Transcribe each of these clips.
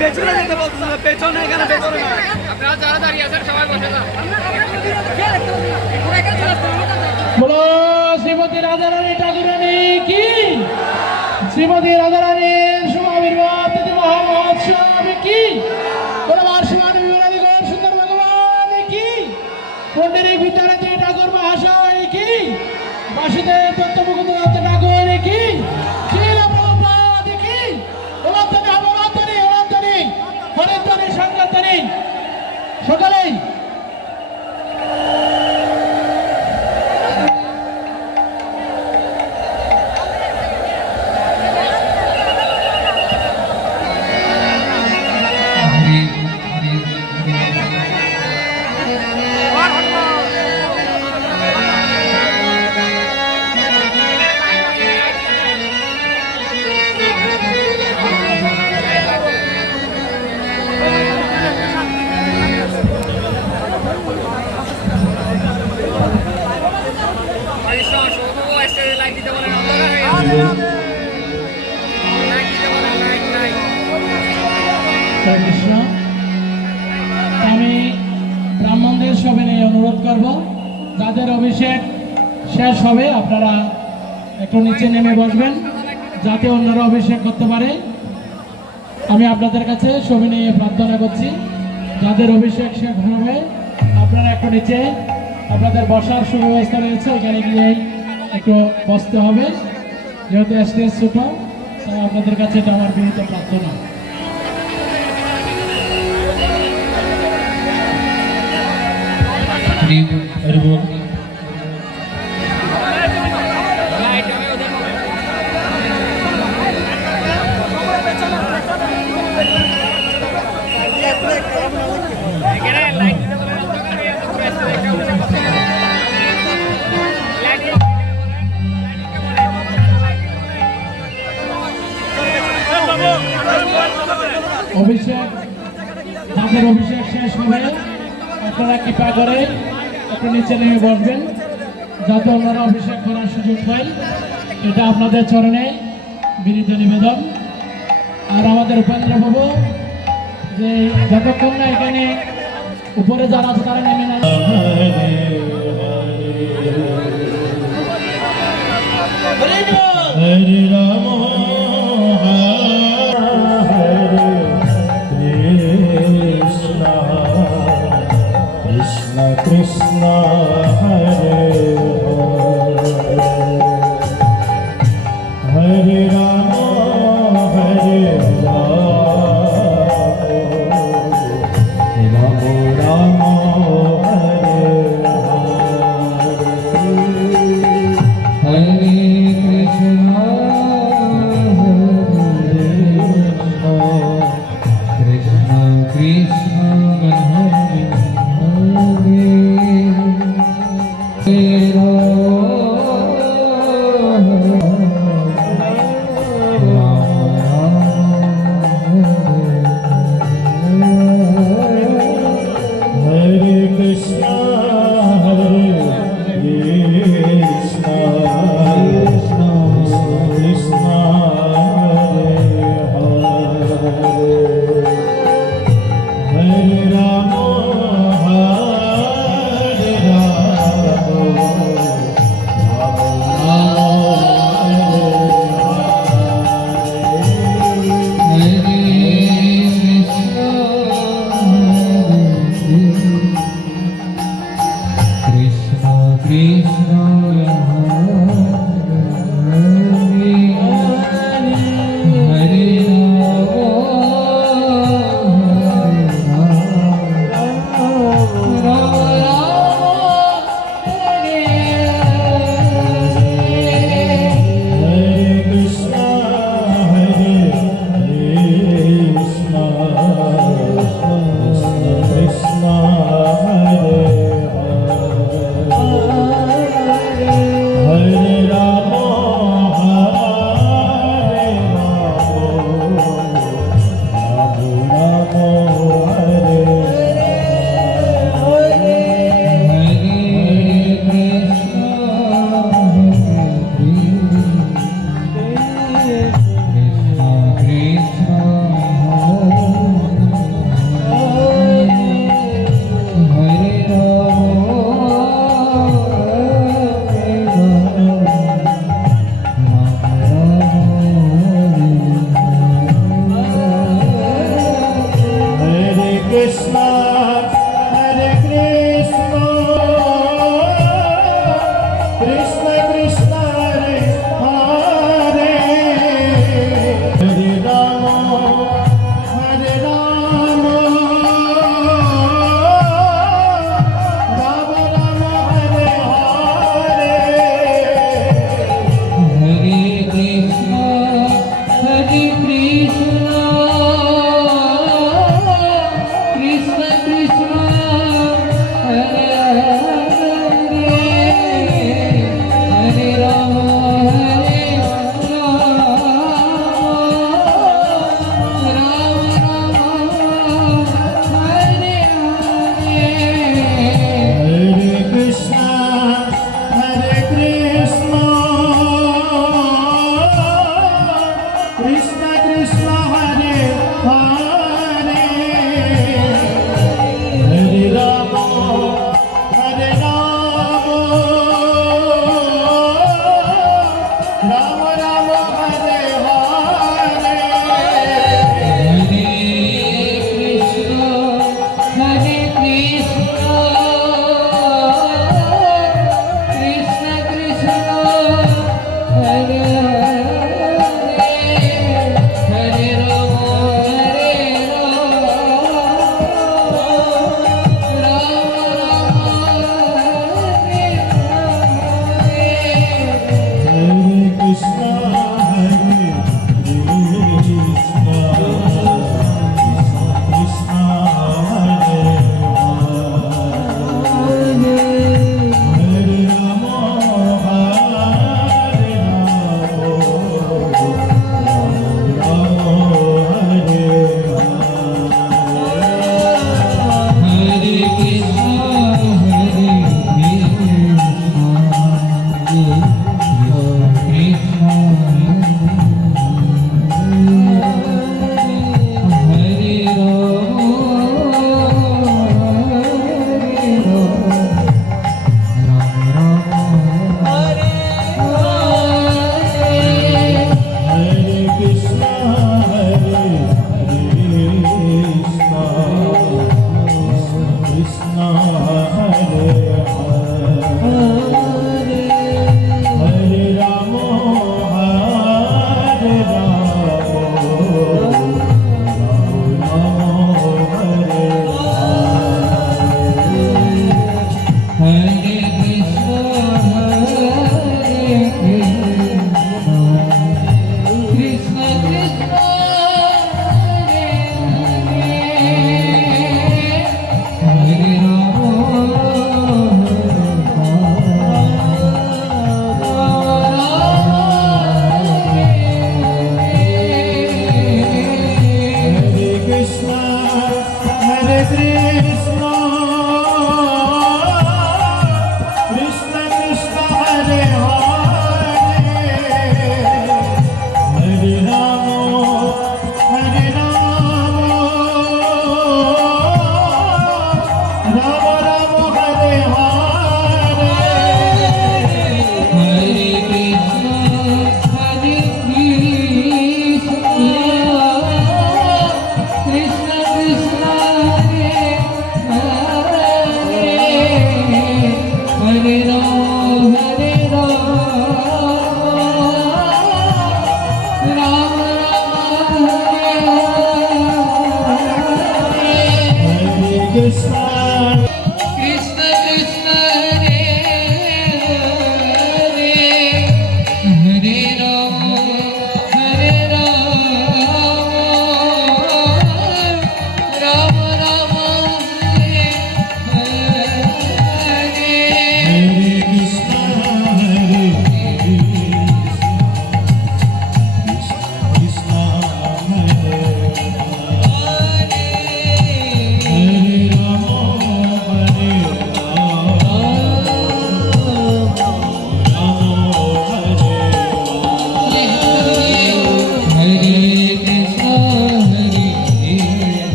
পেছনে যেতে বলতো না পেছনে এখানে পেছনে না। বলো শ্রীমতী রাধারানী ঠাকুরানী কি? শ্রীমতী রাধারানীর শুভ আবির্ভাব তিথি মহামহোৎসব কি? বলো বার্ষিক বিবরণী গৌর সুন্দর ভগবান কি? পণ্ডিত বিদ্যারাথী ঠাকুর মহাশয় কি? বাসুদেব দত্তমুকুন্দ দত্ত ঠাকুর কি? শেষ হবে। আপনারা একটু নিচে নেমে বসবেন, যাতে অন্যরা অভিষেক করতে পারে। আমি আপনাদের কাছে ছবি নিয়ে প্রার্থনা করছি, যাদের অভিষেক শেষ হবে, আপনারা একটু নিচে, আপনাদের বসার সুব্যবস্থা রয়েছে, এখানে গিয়ে একটু বসতে হবে। যেহেতু স্টেজ ছোটো, তাই আপনাদের কাছে এটা আমার বিনীত প্রার্থনা। বল অভিষেক শেষ হবে আপনারা কৃপা করে একটু নিচে নেমে বসবেন, যাতে ওনারা অভিষেক করার সুযোগ পায়। এটা আপনাদের চরণে বিনীত নিবেদন। আর আমাদের উপেন্দ্র বাবু যে যতক্ষণ না এখানে উপরে যারা তারা নেমে রাম। Patrícia.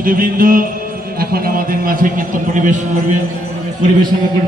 সুধীবৃন্দ এখন আমাদের মাঝে কীর্তন পরিবেশন করবেন পরিবেশনা করবেন।